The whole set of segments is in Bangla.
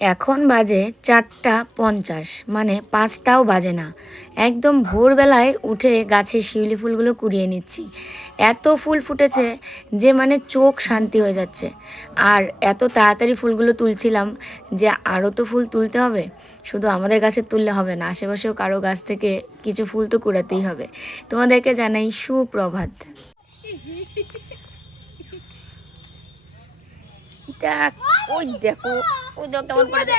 এখন বাজে চারটা পঞ্চাশ মানে পাঁচটাও বাজে না। একদম ভোরবেলায় উঠে গাছের শিউলি ফুলগুলো কুড়িয়ে নিচ্ছি। এত ফুল ফুটেছে যে মানে চোখ শান্তি হয়ে যাচ্ছে। আর এত তাড়াতাড়ি ফুলগুলো তুলছিলাম যে আরও তো ফুল তুলতে হবে। শুধু আমাদের গাছে তুললে হবে না, আশেপাশেও কারও গাছ থেকে কিছু ফুল তো কুড়াতেই হবে। তোমাদেরকে জানাই সুপ্রভাত। দেখ। ওই দেখো ওই দেখো কেমন করে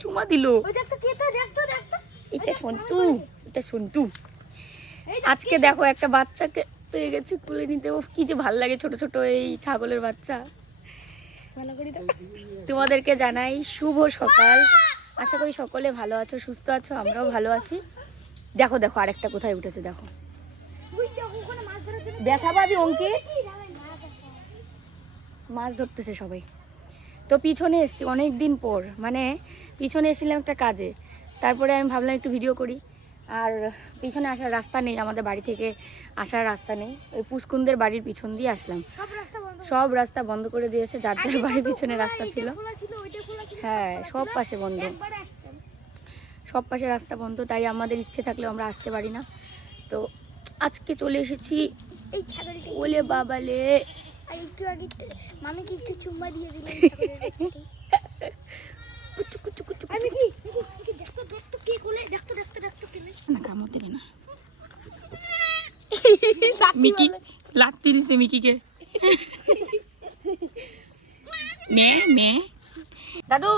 চুমা দিল। এটা সন্তু এটা সন্তু। আজকে দেখো একটা বাচ্চাকে পেয়ে গেছে তুলে নিতে। ও কি যে ভালো লাগে ছোট ছোট এই ছাগলের বাচ্চা। তোমাদেরকে জানাই শুভ সকাল। আশা করি সকলে ভালো আছো সুস্থ আছো আমরাও ভালো আছি। দেখো দেখো আরেকটা কোথায় উঠেছে দেখো। দেখা পাবি অঙ্কিত মাছ ধরতেছে সবাই। তো পিছনে এসছি অনেক দিন পর মানে পিছনে এসেছিলাম একটা কাজে। তারপরে আমি ভাবলাম একটু ভিডিও করি। আর পিছনে আসার রাস্তা নেই আমাদের বাড়ি থেকে আসার রাস্তা নেই। ওই পুষ্কুন্দের বাড়ির পিছন দিয়ে আসলাম। সব রাস্তা বন্ধ করে দিয়েছে যার যার বাড়ির পিছনে রাস্তা ছিল। হ্যাঁ সব পাশে বন্ধ। সব পাশে রাস্তা বন্ধ তাই আমাদের ইচ্ছে থাকলেও আমরা আসতে পারি না। তো আজকে চলে এসেছি ওলে বাবালে। আর একটু আগে মামিকে একটু চুম্মা দিয়ে দিলাম কুচু কুচু কুচু আমি কি? কি দেখতো দেখতো কে কোলে দেখতো দেখতো দেখতো কে না কামড় দেবে না। মিকি লাত্তি দিছে মিকিকে। মে মে দাদু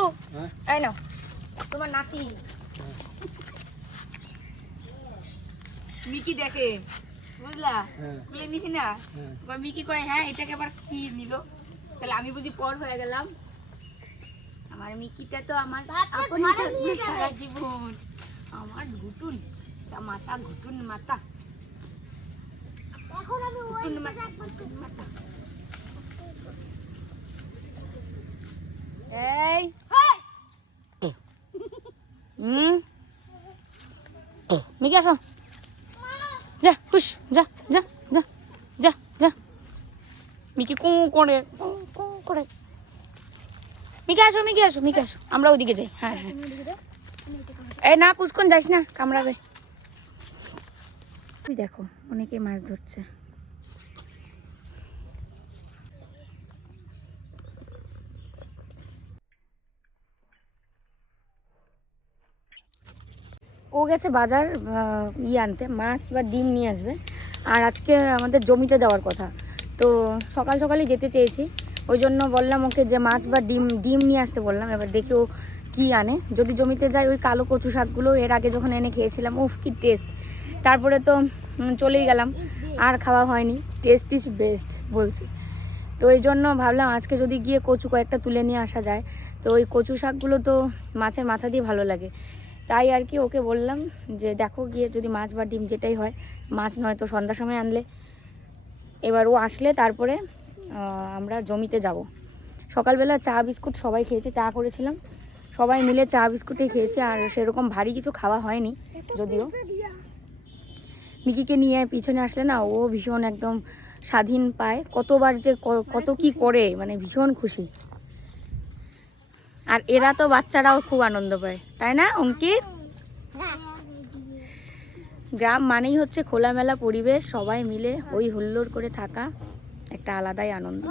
এই নাও তোমার নাতি। মিকি দেখে। বুঝলা? বলে নিছি না? মিকি কয় হ্যাঁ এটাকে আবার কি নিল? তাহলে আমি বুঝি পর হয়ে গেলাম। আমার মিকিটা তো আমার সারা জীবন। আমার ঘুটুন তা মাথা ঘুটুন মাথা। এখন আমি ওই ঘুটুন মাথা ঘুটুন মাথা। এই। হুম? মিকি আসো। যা হুস যা যা যা যা যা। মিকি কু করে কু করে। মিকে আসো মিকে আসো মিকে আসো। আমরা ওদিকে যাই হ্যাঁ হ্যাঁ। এ, না, পুষ্কন যাইস না, কামড়াবে। দেখো অনেকে মাছ ধরছে। ও গেছে বাজার আহ, ইয়ে আনতে মাছ বা ডিম নিয়ে আসবে। আর আজকে আমাদের জমিতে যাওয়ার কথা। তো সকাল সকালই যেতে চেয়েছি। ওই জন্য বললাম ওকে যে মাছ বা ডিম ডিম নিয়ে আসতে বললাম। এবার দেখি ও কী আনে। যদি জমিতে যায় ওই কালো কচু শাকগুলো এর আগে যখন এনে খেয়েছিলাম উফ কি টেস্ট তারপরে তো চলেই গেলাম। আর খাওয়া হয়নি। টেস্ট ইজ বেস্ট বলছি। তো এই জন্য ভাবলাম আজকে যদি গিয়ে কচু কয়েকটা তুলে নিয়ে আসা যায়। তো ওই কচু শাকগুলো তো মাছের মাথা দিয়ে ভালো লাগে। তাই আর কি ওকে বললাম যে দেখো গিয়ে যদি মাছ বা ডিম যেটাই হয় মাছ নয় তো সন্ধ্যার সময় আনলে। এবার ও আসলে তারপরে আমরা জমিতে যাব। সকালবেলা চা বিস্কুট সবাই খেয়েছে চা করেছিলাম। সবাই মিলে চা বিস্কুটই খেয়েছে আর সেরকম ভারী কিছু খাওয়া হয়নি যদিও। মিকিকে নিয়ে পিছনে আসলে না ও ভীষণ একদম স্বাধীন পায়। কতবার যে কত কি করে মানে ভীষণ খুশি। আর এরা তো বাচ্চারাও খুব আনন্দ পায়, তাই না অঙ্কিত গ্রাম মানেই হচ্ছে খোলামেলা পরিবেশ, সবাই মিলে ওই হুল্লোড় করে থাকা, একটা আলাদাই আনন্দ।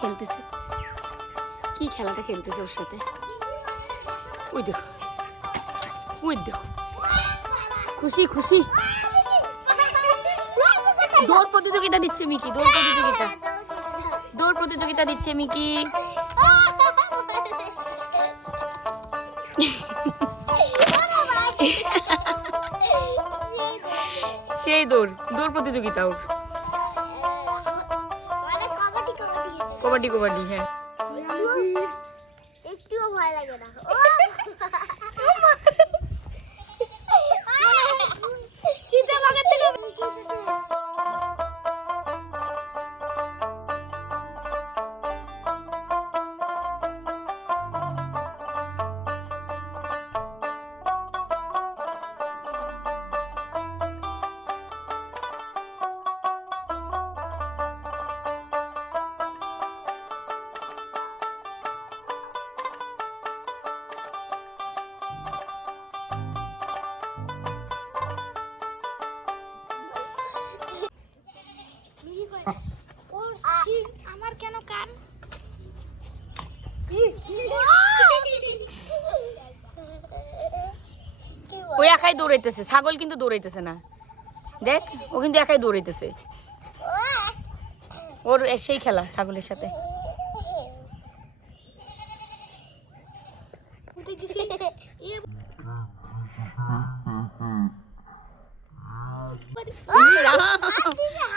খেলতেছে। কি খেলাটা খেলতেছে ওর সাথে? ওই দেখো। ওই দেখো। খুশি খুশি। দৌড় প্রতিযোগিতা দিচ্ছে মিকি দৌড় প্রতিযোগিতা। দৌড় প্রতিযোগিতা দিচ্ছে মিকি। সেই দৌড় দৌড় প্রতিযোগিতা ওর। कबड्डी कबड्डी है। ওই একাই দৌড়াইতেছে। ছাগল কিন্তু দৌড়াইতেছে না। দেখ ও কিন্তু একাই দৌড়াইতেছে। ওর সেই খেলা ছাগলের সাথে।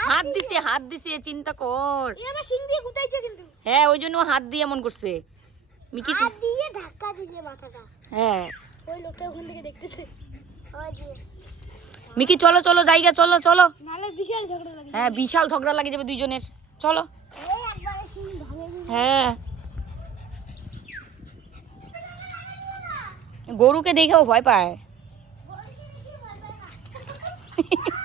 হাত দিছে হাত দিছে চিন্তা কর। হ্যাঁ ওই জন্য হাত দিয়ে এমন করছে। মিকি হাত দিয়ে ধাক্কা দিয়েছে মাথাটা। হ্যাঁ। ওই লোকটা ওখান থেকে দেখতেছে। মিকি চলো চলো জায়গা চলো চলো। নালে বিশাল ঝগড়া লাগে। হ্যাঁ বিশাল ঝগড়া লাগে যাবে দুইজনের। চলো। হ্যাঁ। গরুকে দেখেও ভয় পায়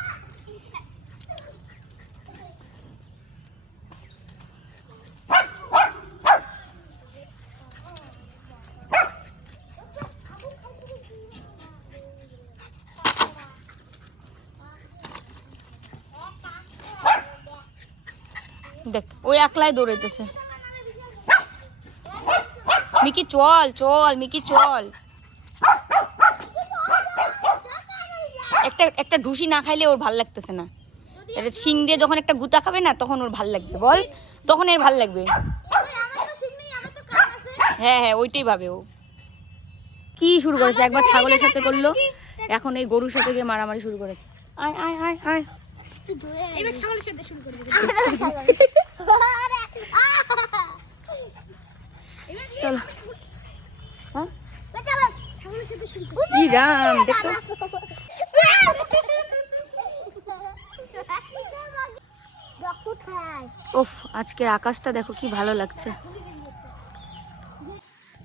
দেখ ওই দৌড়াইতেছে। মিকি চল চল মিকি চল। একটা একটা ঢুসি না খাইলে ওর ভালো লাগতেছে না। এটা শিং দিয়ে যখন একটা গুতা খাবে না তখন ওর ভালো লাগবে বল। তখন এর ভালো লাগবে। ওই আমার তো সিং নেই আমার তো কান আছে হ্যাঁ হ্যাঁ ওইটাই ভাবে ও। কি শুরু করেছে? একবার ছাগলের সাথে করল এখন এই গরুর সাথে গিয়ে মারামারি শুরু করেছে। আয় আয় আয় আয়। এবার ছাগলের সাথে শুরু করে চলো। হ্যাঁ? দেখো ওফ আজকের আকাশটা দেখো কি ভালো লাগছে।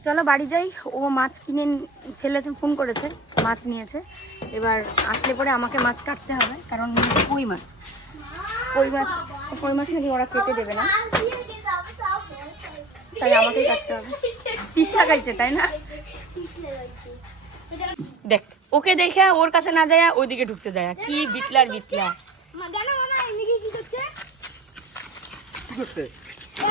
চলো বাড়ি যাই। ও মাছ কিনে ফেলেছে ফোন করেছে মাছ নিয়েছে। এবার আসলে পরে আমাকে মাছ কাটতে হবে কারণ কই মাছ? কই মাছ? কই মাছ নাকি ওরা কেটে দেবে না? তাই আমাকেই কাটতে হবে। পিস লাগাইছে তাই না? দেখ ওকে দেখে ওর কাছে না যায় ওইদিকে ঢুকতে যায় কি বিটলার বিটলা। জানো মামা এমনি কি করছে? কি করতে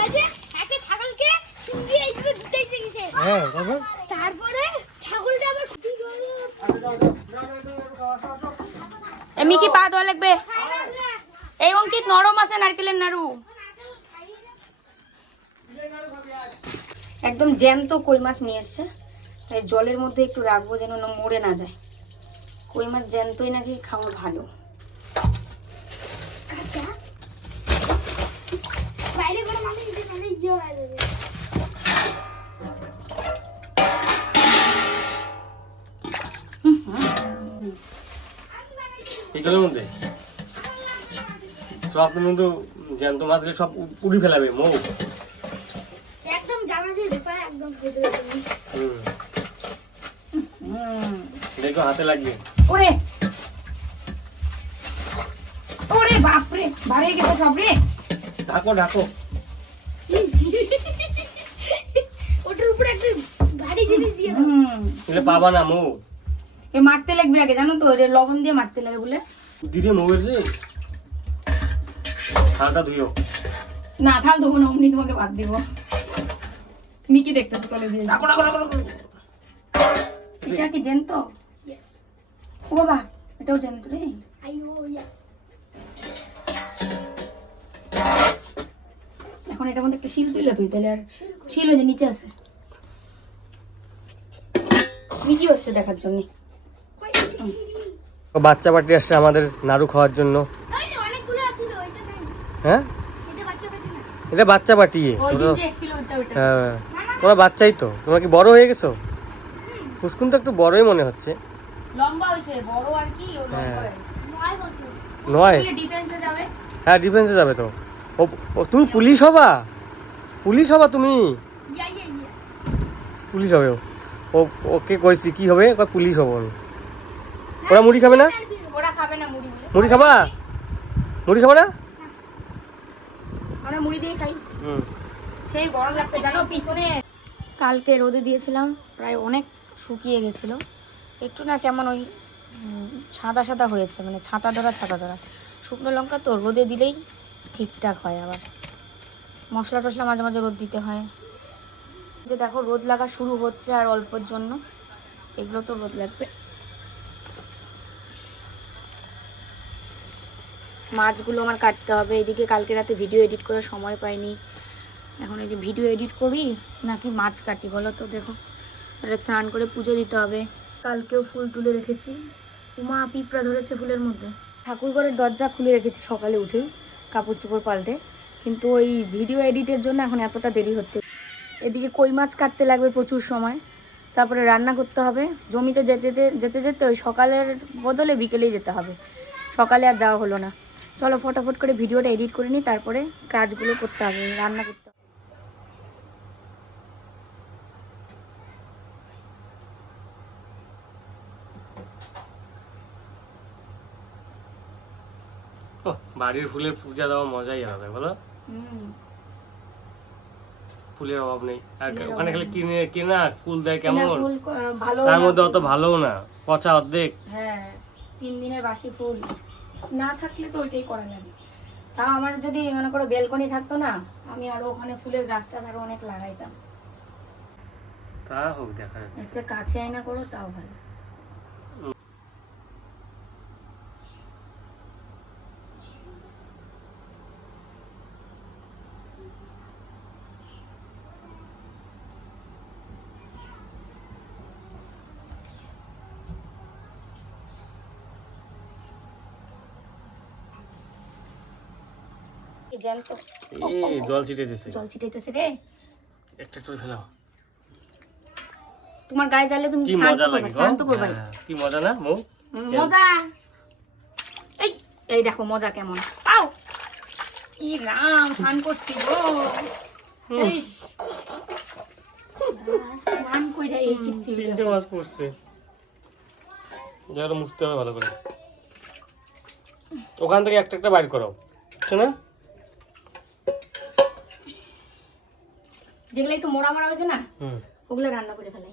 এই যে একটা ছাগলকে সিং দিয়ে এইভাবে গুতাইতে গেছে হ্যাঁ তারপর তারপরে ছাগলটা আবার খুঁটি এমনি কি পা ধোয়া লাগবে। এই অঙ্কিত নরম আছে নারকেলের নাড়ু। একদম জ্যান্ত কই মাছ নিয়ে এসছে। তাই জলের মধ্যে একটু রাখব যেন না মরে না যায়। কই মাছ জ্যান্তই নাকি খাওয়া ভালো। বাইরে জলের মধ্যে? সব কিন্তু জ্যান্ত মাছগুলো সব উড়ি ফেলাবে মৌ। একদম জামা দিয়ে একদম হুম। হুম। দেখো হাতে লাগবে। ওরে! ওরে বাপরে! বাড়ি গেছে সব রে। ঢাকো ঢাকো। ওটার উপরে একটা ভারী জিনিস দিয়ে দাও। পাবা না মৌ। এ মারতে লাগবে আগে জানো তো এর লবণ দিয়ে মারতে লাগে বলে। দিদি মৌয়ের যে হালটা ধুইও। না থাল দেবো না অমনি তোমাকে বাদ দিব। মিকি দেখতেছে কলে দিয়ে। এটা কি জেন্ত ইয়েস ও বাবা এটাও জেন্ত রে। আইও ইয়েস এখন এটার মধ্যে একটা শিল তুইলে তুই তাহলে আর শিল ওই যে নিচে আছে। মিকি হচ্ছে দেখার জন্য। বাচ্চা পার্টি আসছে আমাদের নাড়ু খাওয়ার জন্য। ওই তো অনেকগুলো আছিল ওইটা নাই হ্যাঁ? এটা বাচ্চা পেটে না? এটা বাচ্চা পার্টি। হ্যাঁ। তোমার বাচ্চাই তো। তোমার কি বড় হয়ে গেছো? ফুসকুন তো একটু বড়ই মনে হচ্ছে। লম্বা হয়েছে বড় আর কি হ্যাঁ। নয় ডিফেন্সে যাবে? হ্যাঁ ডিফেন্সে যাবে তো। ও ও তুমি পুলিশ হবা? পুলিশ হবা তুমি? ইয়া ইয়া ইয়া। পুলিশ হবে ও। ও ওকে কইছি কি হবে? কয় পুলিশ হব আমি। ওরা মুড়ি খাবে না? ওরা খাবে না মুড়ি। মুড়ি খাবা? মুড়ি খাবা না? আমরা মুড়ি দিয়ে খাই। হুম। সেই গরম লাগতে জানো পিছনে। কালকে রোদে দিয়েছিলাম প্রায় অনেক শুকিয়ে গেছিল। একটু না কেমন ওই সাদা সাদা হয়েছে মানে ছাতা ধরা ছাতা ধরা। শুকনো লঙ্কা তো রোদে দিলেই ঠিকঠাক হয় আবার। মশলা টশলা মাঝে মাঝে রোদ দিতে হয়। যে দেখো রোদ লাগা শুরু হচ্ছে আর অল্পর জন্য এগুলো তো রোদ লাগবে। মাছগুলো আমার কাটতে হবে। এদিকে কালকে রাতে ভিডিও এডিট করার সময় পাইনি। এখন এই যে ভিডিও এডিট করি, নাকি মাছ কাটি বলো তো দেখো। তাহলে স্নান করে পুজো দিতে হবে। কালকেও ফুল তুলে রেখেছি। উমা পিঁপড়া ধরেছে ফুলের মধ্যে। ঠাকুর ঘরের দরজা খুলে রেখেছি সকালে উঠেই, কাপড় চোপড় পাল্টে। কিন্তু ওই ভিডিও এডিটের জন্য এখন এতটা দেরি হচ্ছে। এদিকে কই মাছ কাটতে লাগবে প্রচুর সময়। তারপরে রান্না করতে হবে। জমিতে যেতে- যেতে যেতে ওই সকালের বদলে বিকেলেই যেতে হবে। সকালে আর যাওয়া হলো না। চলো ফটাফট করে ভিডিওটা এডিট করে নিই তারপরে কাজগুলো করতে হবে রান্না করতে হবে। বাড়ির ফুলের পূজা দেওয়া মজাই আলাদা বলো। ফুলের অভাব নেই। আর ওখানে খালি কিনে কেনা ফুল দেয় কেমন? ভালো তার মধ্যে অত। ভালোও না পচা অর্ধেক। হ্যাঁ তিন দিনের বাসি ফুল। না থাকলে তো ওইটাই করা যাবে। তাও আমার যদি মনে করো বেলকনি থাকতো না আমি আরও ওখানে ফুলের গাছটা আরও অনেক লাগাইতাম। তা হোক দেখা যাচ্ছে। কাছে আয়না করো তাও ভালো। এই জ্যান্ত। এই জল ছিটে জল ছিটাইতেছে রে। একটা একটু ফেলাও। তোমার গায়ে জ্বালে তুমি কি করবে। করবে। হ্যাঁ, কি মজা না মৌ? মজা। এই এই দেখো মজা কেমন। পাও। ই রাম স্নান করছি গো। স্নান কইরা এই কীর্তি তিনটে মাছ পড়ছে। যারা মুছতে হবে ভালো করে। ওখান থেকে একটা একটা বাইর করো বুঝছ না যেগুলো একটু মোড়া মোড়া হয়েছে না ওগুলো রান্না করে ফেলাই।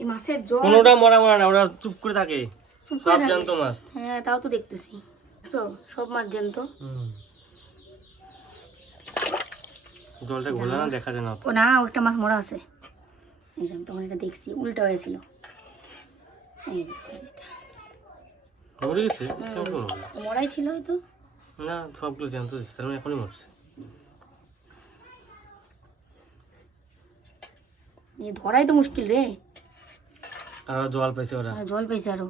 এই মাছের জল কোনোটা মরা মরা না ওরা চুপ করে থাকে। সব মাছ। হ্যাঁ তাও তো দেখতেছি। সব মাছ জ্যান্ত। জলটা ঘোলা না দেখা যায় না ও না ওটা মাছ মোড়া আছে। এই যে তখন এটা দেখছি উল্টা হয়েছিল। এই। মরে গেছে? মোড়াই ছিল হয়তো। না সবগুলো জানতো দিচ্ছে তার মানে এখনই মরছে। ধরাই তো মুশকিল রে। আর জল পাইছে ওরা। জল পেয়েছে আরও।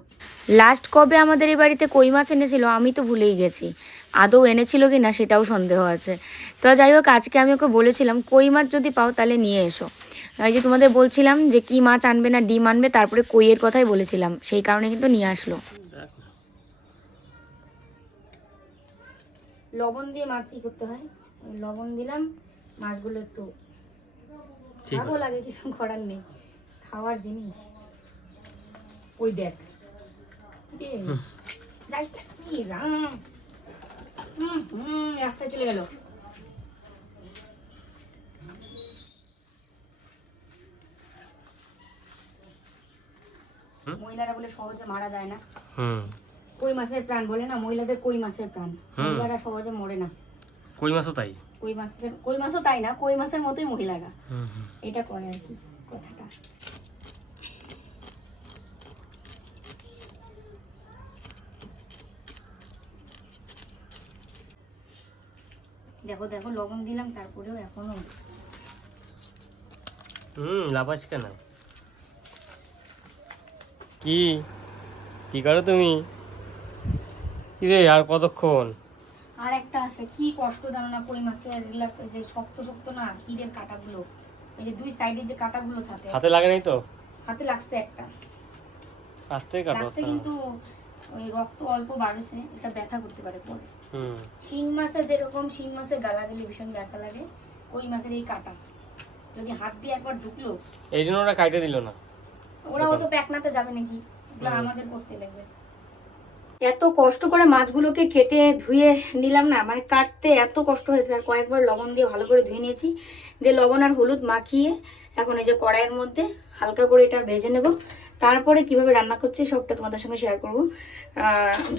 লাস্ট কবে আমাদের এই বাড়িতে কই মাছ এনেছিল আমি তো ভুলেই গেছি। আদৌ এনেছিল কি না সেটাও সন্দেহ আছে। তো যাই হোক আজকে আমি ওকে বলেছিলাম কই মাছ যদি পাও তাহলে নিয়ে এসো। এই যে তোমাদের বলছিলাম যে কি মাছ আনবে না ডিম আনবে তারপরে কইয়ের কথাই বলেছিলাম। সেই কারণে কিন্তু নিয়ে আসলো। লবণ দিয়ে মাছ কি করতে হয়। লবণ দিলাম মাছগুলো একটু ভালো লাগে কিছু করার নেই। খাওয়ার জিনিস। ওই দেখ। রাম। হুম, রাস্তায় চলে গেল। মহিলারা বলে সহজে মারা যায় না। হুম। কই মাছের প্রাণ বলে না? মহিলাদের কই মাছের প্রাণ? মহিলারা সহজে মরে না। কই মাছও তাই। কই মাছের কই মাছও তাই না কই মাছের মতোই মহিলারা। এটা করে আর কি কথাটা। দেখো দেখো লবণ দিলাম তারপরেও এখনও হুম। লাফাস কেন? কি? কি করো তুমি? কি রে আর কতক্ষণ? একটা আছে কি কষ্ট জানো না কই মাছের যে শক্ত শক্ত না হিরের কাটাগুলো এই যে দুই সাইডের যে কাটাগুলো থাকে হাতে লাগে নাই তো? হাতে লাগছে একটা। আস্তে কাটো লাগছে কিন্তু ওই রক্ত অল্প বাড়ছে এটা ব্যথা করতে পারে পরে। হুম। শিং মাছের যেরকম শিং মাছের গালা দিলে ভীষণ ব্যথা লাগে কই মাছের এই কাটা। যদি হাত দিয়ে একবার ঢুকলো এই জন্য ওরা কাইটে দিল না। ওরা হয়তো প্যাকনাতে যাবে নাকি? আমাদের করতে লাগবে। এত কষ্ট করে মাছগুলোকে কেটে ধুয়ে নিলাম না মানে কাটতে এত কষ্ট হয়েছে। আর কয়েকবার লবণ দিয়ে ভালো করে ধুয়ে নিয়েছি। দিয়ে লবণ আর হলুদ মাখিয়ে এখন এই যে কড়াইয়ের মধ্যে হালকা করে এটা ভেজে নেব। তারপরে কীভাবে রান্না করছি সবটা তোমাদের সঙ্গে শেয়ার করব।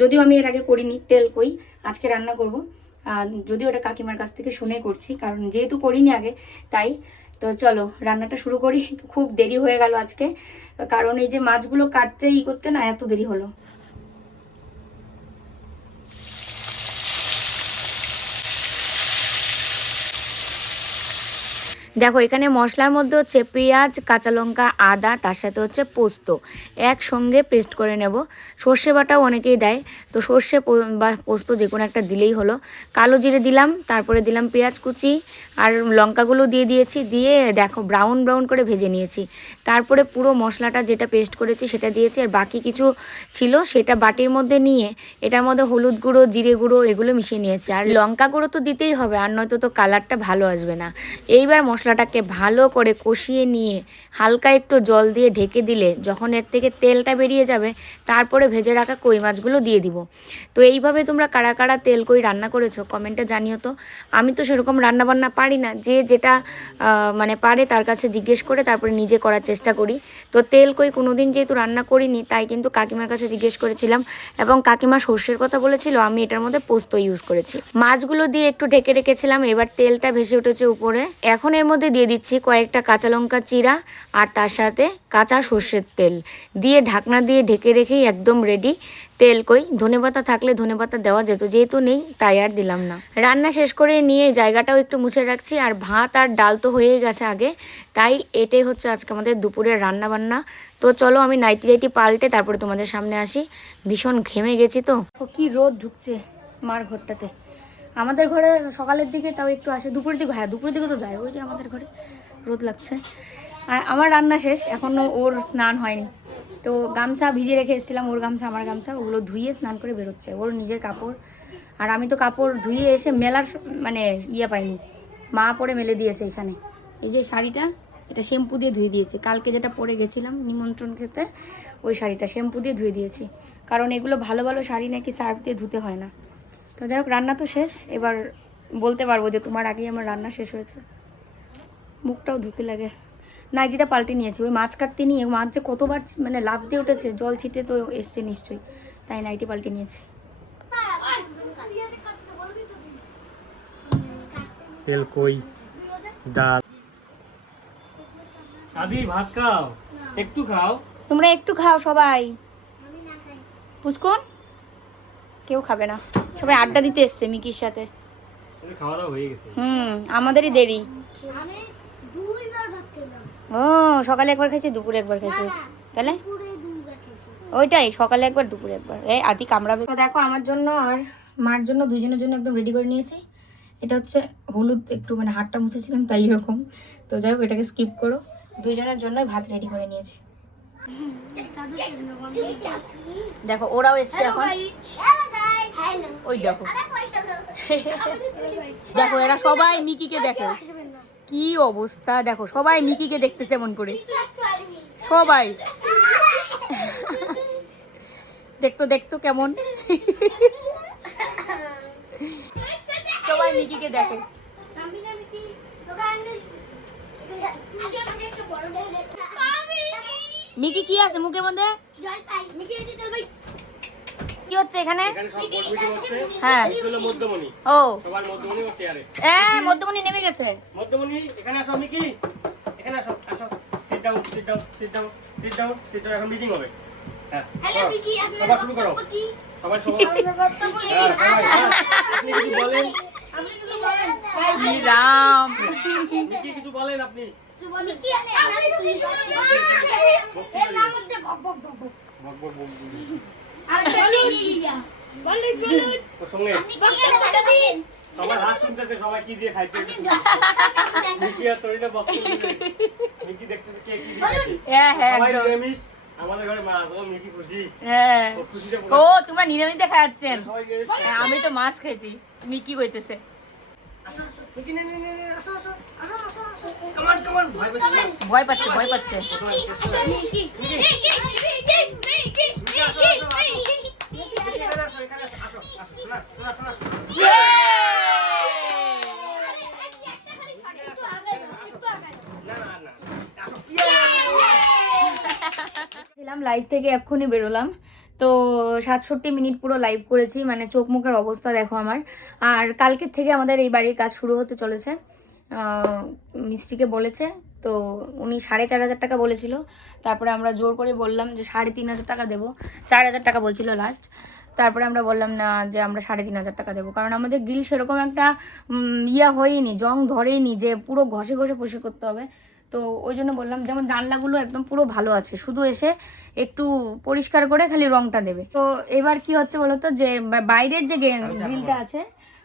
যদিও আমি এর আগে করিনি, তেল কই, আজকে রান্না করব। যদিও এটা কাকিমার কাছ থেকে শুনে করছি, কারণ যেহেতু করিনি আগে, তাই। তো চলো, রান্নাটা শুরু করি। খুব দেরি হয়ে গেল আজকে। কারণ এই যে মাছগুলো কাটতে ই করতে না এত দেরি হলো। দেখো, এখানে মশলার মধ্যে হচ্ছে পেঁয়াজ, কাঁচা লঙ্কা, আদা, তার সাথে হচ্ছে পোস্ত। একসঙ্গে পেস্ট করে নেব। সর্ষে বাটাও অনেকেই দেয়। তো সর্ষে বা পোস্ত যে কোনো একটা দিলেই হলো। কালো জিরে দিলাম, তারপরে দিলাম পেঁয়াজ কুচি, আর লঙ্কাগুলো দিয়ে দিয়েছি। দিয়ে দেখো, ব্রাউন ব্রাউন করে ভেজে নিয়েছি। তারপরে পুরো মশলাটা যেটা পেস্ট করেছি সেটা দিয়েছি। আর বাকি কিছু ছিল সেটা বাটির মধ্যে নিয়ে, এটার মধ্যে হলুদ গুঁড়ো, জিরে গুঁড়ো, এগুলো মিশিয়ে নিয়েছি। আর লঙ্কা গুঁড়ো তো দিতেই হবে, আর নয়তো তো কালারটা ভালো আসবে না। এইবার মশলাটাকে ভালো করে কষিয়ে নিয়ে হালকা একটু জল দিয়ে ঢেকে দিলে যখন এর থেকে তেলটা বেরিয়ে যাবে, তারপরে ভেজে রাখা কই মাছগুলো দিয়ে দিব। তো এইভাবে তোমরা কারা কারা তেল কই রান্না করেছ কমেন্টে জানিও তো। আমি তো সেরকম রান্না বান্না পারি না, যে যেটা মানে পারে তার কাছে জিজ্ঞেস করে তারপরে নিজে করার চেষ্টা করি। তো তেল কই কোনোদিন যেহেতু রান্না করিনি, তাই কিন্তু কাকিমার কাছে জিজ্ঞেস করেছিলাম এবং কাকিমা সর্ষের কথা বলেছিল, আমি এটার মধ্যে পোস্ত ইউজ করেছি। মাছগুলো দিয়ে একটু ঢেকে রেখেছিলাম, এবার তেলটা ভেসে উঠেছে উপরে। এখন এর মধ্যে দিয়ে দিচ্ছি কয়েকটা কাঁচা লঙ্কা চিরা আর তার সাথে কাঁচা সর্ষের তেল। দিয়ে ঢাকনা দিয়ে ঢেকে রেখেই একদম রেডি তেল কই ধনেপাতা থাকলে ধনেপাতা দেওয়া যেত, যেহেতু নেই তাই আর দিলাম না। রান্না শেষ করে নিয়ে জায়গাটাও একটু মুছে রাখছি আর ভাত আর ডাল তো হয়েই গেছে আগে। তাই এটাই হচ্ছে আজকে আমাদের দুপুরের রান্না বান্না তো চলো আমি নাইটি নাইটি পাল্টে তারপরে তোমাদের সামনে আসি। ভীষণ ঘেমে গেছি তো। কি রোদ ঢুকছে মার ঘরটাতে। আমাদের ঘরে সকালের দিকে তাও একটু আসে, দুপুরের দিকে হ্যাঁ দুপুরের দিকে তো যায়, ওই যে আমাদের ঘরে রোদ লাগছে। আর আমার রান্না শেষ এখনও ওর স্নান হয়নি। তো গামছা ভিজে রেখে এসেছিলাম, ওর গামছা, আমার গামছা, ওগুলো ধুয়ে স্নান করে বেরোচ্ছে, ওর নিজের কাপড়। আর আমি তো কাপড় ধুয়ে এসে মেলার মানে ইয়ে পাইনি, মা পরে মেলে দিয়েছে এখানে। এই যে শাড়িটা, এটা শ্যাম্পু দিয়ে ধুয়ে দিয়েছি। কালকে যেটা পরে গেছিলাম নিমন্ত্রণ খেতে, ওই শাড়িটা শ্যাম্পু দিয়ে ধুয়ে দিয়েছি। কারণ এগুলো ভালো ভালো শাড়ি নাকি সার্ফ দিয়ে ধুতে হয় না। তো যাই হোক রান্না তো শেষ। এবার বলতে পারব যে তোমার আগেই আমার রান্না শেষ হয়েছে। মুখটাও ধুতে লাগে। নাইটিটা পাল্টে নিয়েছি। ওই মাছ কাটতে নিয়ে মাছ যে কতবার মানে লাভ দিয়ে উঠেছে জল ছিটে তো এসছে নিশ্চয়ই। তাই নাইটি পাল্টে নিয়েছি। তেল কই? ডাল। আদি ভাত খাও? একটু খাও। তোমরা একটু খাও সবাই। পুষ্কন? কেউ খাবে না। সবাই আড্ডা দিতে এসছে মিকির সাথে। তুমি খাওয়া দাওয়া হয়ে গেছে। হুম আমাদেরই দেরি। আমি দুইবার ভাত খেলাম। ও সকালে একবার খাইছি দুপুরে একবার খাইছি। তাহলে? ওইটাই সকালে একবার দুপুরে একবার। এই আদি কামড়াবে। তো দেখো আমার জন্য আর মার জন্য দুজনের জন্য একদম রেডি করে নিয়েছি। এটা হচ্ছে হলুদ একটু মানে হাতটা মুছেছিলাম তাই এরকম। তো যাই হোক এটাকে স্কিপ করো। দুজনের জন্যই ভাত রেডি করে নিয়েছি। দেখো ওরাও এসছে এখন। ওই দেখো। দেখো এরা সবাই মিকিকে দেখে। কি অবস্থা দেখো সবাই মিকিকে দেখতেছে মন করে। সবাই। দেখতো দেখতো কেমন। সবাই মিকিকে দেখে। মিকি কি আছে মুখের মধ্যে? কি হচ্ছে এখানে? হ্যাঁ। ও। হ্যাঁ মধ্যমণি নেমে গেছে। মধ্যমণি এখানে আসো মিকি। এখানে আসো আসো। Sit down sit down sit down sit down sit down এখন মিটিং হবে। হ্যাঁ। সবার। শুরু করো। সবাই সবাই হ্যাঁ, হ্যাঁ। আপনি বলেন। কি রাম। মিকি কিছু বলেন আপনি। বক বক বক বলি। ওর সঙ্গে সবাই হাত শুনতেছে সবাই কি দিয়ে খাইছে? মিকি আর তরিনা বক্তব্য মিকি দেখতেছে কে কি হ্যাঁ হ্যাঁ নিরামিষ। আমাদের ঘরে মাছ ও মিকি খুশি। হ্যাঁ। ও তোমরা নিরামিষ দেখা যাচ্ছেন সবাই নিরামিষ। হ্যাঁ, আমি তো মাছ খেয়েছি মিকি কইতেছে। ভয় পাচ্ছি না। ভয় পাচ্ছে ছিলাম লাইভ থেকে এক্ষুনি বেরোলাম। তো সাতষট্টি মিনিট পুরো লাইভ করেছি মানে চোখ মুখের অবস্থা দেখো আমার। আর কালকের থেকে আমাদের এই বাড়ির কাজ শুরু হতে চলেছে। মিস্ত্রিকে বলেছে, তো উনি সাড়ে চার হাজার টাকা বলেছিল। তারপরে আমরা জোর করে বললাম যে সাড়ে তিন হাজার টাকা দেবো। চার হাজার টাকা বলছিল লাস্ট তারপরে আমরা বললাম না যে আমরা সাড়ে তিন হাজার টাকা দেবো। কারণ আমাদের গ্রিল সেরকম একটা ইয়া হয়নি, জং ধরেইনি যে পুরো ঘষে ঘষে পরিষ্কার করতে হবে। তো ওই জন্য বললাম যেমন জানলাগুলো একদম পুরো ভালো আছে শুধু এসে একটু পরিষ্কার করে খালি রংটা দেবে। তো এবার কি হচ্ছে বলতো যে বাইরের যে গ্রিলটা আছে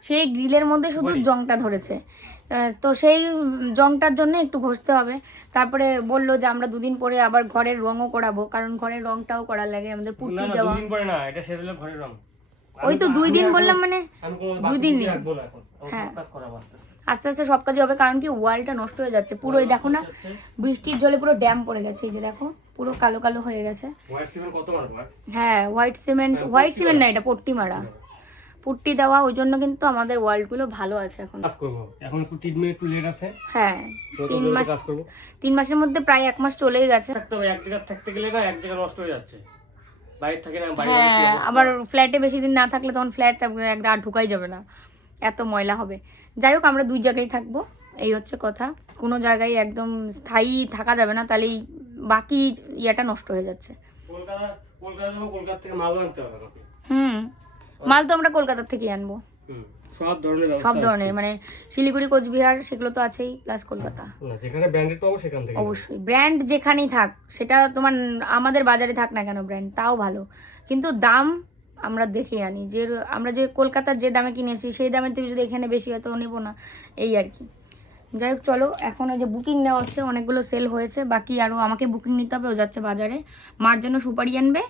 সেই গ্রিলের মধ্যে শুধু জংটা ধরেছে। তো সেই জংটার জন্য একটু ঘষতে হবে। তারপরে বলল যে আমরা দুদিন পরে আবার ঘরের রঙও করাবো কারণ ঘরের রংটাও করার লাগে আমাদের না দেওয়া। দুদিন পরে না এটা ঘরের রং। ওই তো দুই দিন বললাম মানে দুই দিন হ্যাঁ। কাজ আস্তে আস্তে সব কাজই হবে কারণ কি ওয়ালটা নষ্ট হয়ে যাচ্ছে। পুরো এই দেখো না বৃষ্টির জলে পুরো ড্যাম পড়ে গেছে এই যে দেখো পুরো কালো কালো হয়ে গেছে। হ্যাঁ হোয়াইট সিমেন্ট হোয়াইট সিমেন্ট না এটা পট্টি মারা। পুট্টি দেওয়া ওই জন্য কিন্তু আমাদের ওয়ালগুলো ভালো আছে এখন। কাজ করব। এখন একটু ট্রিটমেন্ট একটু লেট আছে। হ্যাঁ তিন মাস কাজ করব। তিন মাসের মধ্যে প্রায় এক মাস চলেই গেছে। থাকতে হবে এক জায়গা থাকতে গেলে না এক জায়গা নষ্ট হয়ে যাচ্ছে। বাইরে থাকে না বাইরে হ্যাঁ আবার ফ্ল্যাটে বেশি দিন না থাকলে তখন ফ্ল্যাটটা একদম আর ঢুকাই যাবে না। এত ময়লা হবে। যাই হোক আমরা দুই জায়গায় থাকব। এই হচ্ছে কথা। কোনো জায়গায় একদম স্থায়ী থাকা যাবে না তাহলেই বাকি ইয়েটা নষ্ট হয়ে যাচ্ছে। থেকে হুম মাল তো আমরা কলকাতার থেকেই আনব। সব ধরনের সব ধরনের মানে শিলিগুড়ি কোচবিহার সেগুলো তো আছেই প্লাস কলকাতা। যেখানে ব্র্যান্ডেড পাবো সেখান থেকে। অবশ্যই ব্র্যান্ড যেখানেই থাক সেটা তোমার আমাদের বাজারে থাক না কেন ব্র্যান্ড তাও ভালো। কিন্তু দাম আমরা দেখে আনি। যে আমরা যে কলকাতার যে দামে কিনেছি সেই দামে তুমি যদি এখানে বেশি হয় তো নেব না। এই আর কি। যাই হোক, চলো, এখন এই যে বুকিং নেওয়া হচ্ছে, অনেকগুলো সেল হয়েছে। বাকি আরও আমাকে বুকিং নিতে হবে, ও যাচ্ছে বাজারে। মার জন্য সুপারি আনবে।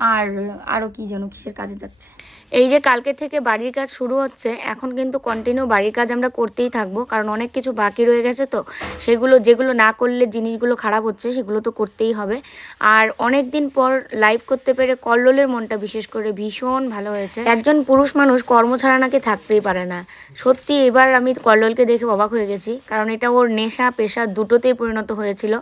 আর আরও কি যেন কিসের কাজে যাচ্ছে? এই যে কালকে থেকে বাড়ির কাজ শুরু হচ্ছে, এখন কিন্তু কন্টিনিউ বাড়ির কাজ আমরা করতেই থাকব, কারণ অনেক কিছু বাকি রয়ে গেছে তো। সেগুলো, যেগুলো না করলে জিনিসগুলো খারাপ হচ্ছে, সেগুলো তো করতেই হবে। আর অনেক দিন পর লাইভ করতে পেরে কল্লোলের মনটা বিশেষ করে ভীষণ ভালো হয়েছে। একজন পুরুষ মানুষ কর্ম ছাড়া নাকি থাকতেই পারে না। সত্যি এবার আমি কল্লোলকে দেখে অবাক হয়ে গেছি, কারণ এটা ওর নেশা পেশা দুটোতেই পরিণত হয়েছিল।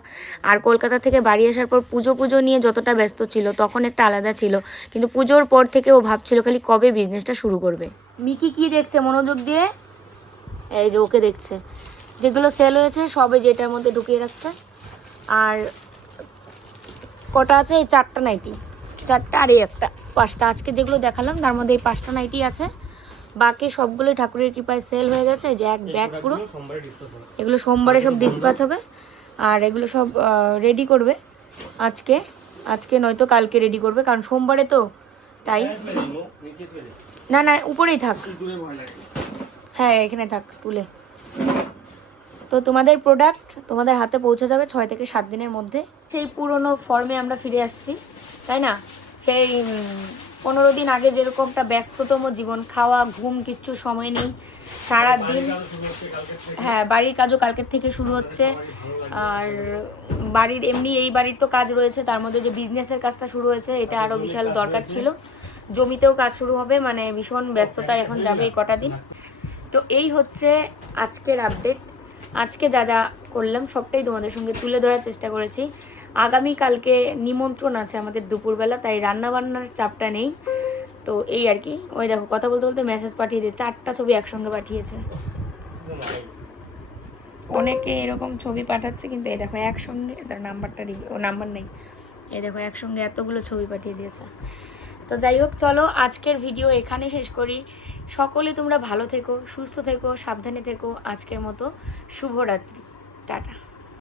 আর কলকাতা থেকে বাড়ি আসার পর পুজো পুজো নিয়ে যতটা ব্যস্ত ছিল, তখন একটা আলাদা ছিল। কিন্তু পুজোর পর থেকে ও ভাবছিল খালি কবে বিজনেসটা শুরু করবে। মিকি কি দেখছে মনোযোগ দিয়ে? এই যে ওকে দেখছে। যেগুলো সেল হয়েছে সবে যেটার মধ্যে ঢুকিয়ে রাখছে। আর কটা আছে? এই চারটা নাইটি। চারটা আর এই একটা। পাঁচটা। আজকে যেগুলো দেখালাম, তার মধ্যে এই পাঁচটা নাইটি আছে। বাকি সবগুলোই ঠাকুরের কৃপায় সেল হয়ে গেছে। যে এক ব্যাগ পুরো। এগুলো সোমবারে সব ডিসপ্যাচ হবে। আর এগুলো সব রেডি করবে আজকে। আজকে নয়তো কালকে রেডি করবে, কারণ সোমবারে তো, তাই। না না, উপরেই থাক। হ্যাঁ এখানে থাক, তুলে। তো তোমাদের প্রোডাক্ট তোমাদের হাতে পৌঁছে যাবে ছয় থেকে সাত দিনের মধ্যে। সেই পুরনো ফর্মে আমরা ফিরে আসছি, তাই না? সেই পনেরো দিন আগে যেরকমটা ব্যস্ততম জীবন, খাওয়া, ঘুম, কিচ্ছু সময় নেই সারা দিন হ্যাঁ বাড়ির কাজও কালকের থেকে শুরু হচ্ছে। আর বাড়ির, এমনি এই বাড়ির তো কাজ রয়েছে, তার মধ্যে যে বিজনেসের কাজটা শুরু হয়েছে, এটা আরও বিশাল দরকার ছিল। জমিতেও কাজ শুরু হবে মানে ভীষণ ব্যস্ততা এখন যাবে এই কটা দিন। তো এই হচ্ছে আজকের আপডেট আজকে যা যা করলাম, সবটাই তোমাদের সঙ্গে তুলে ধরার চেষ্টা করেছি। আগামী কালকে নিমন্ত্রণ আছে আমাদের দুপুরবেলা, তাই রান্না বান্নার চাপটা নেই। তো এই আর কি। ওই দেখো, কথা বলতে বলতে মেসেজ পাঠিয়ে দিয়ে চারটা ছবি একসঙ্গে পাঠিয়েছে। অনেকে এরকম ছবি পাঠাচ্ছে, কিন্তু এই দেখো একসঙ্গে তার নাম্বারটা ও নাম্বার নেই। এই দেখো একসঙ্গে এতগুলো ছবি পাঠিয়ে দিয়েছে। তো যাই হোক, চলো আজকের ভিডিও এখানে শেষ করি। সকলে তোমরা ভালো থেকো, সুস্থ থেকো, সাবধানে থেকো। আজকের মতো শুভরাত্রি। টাটা।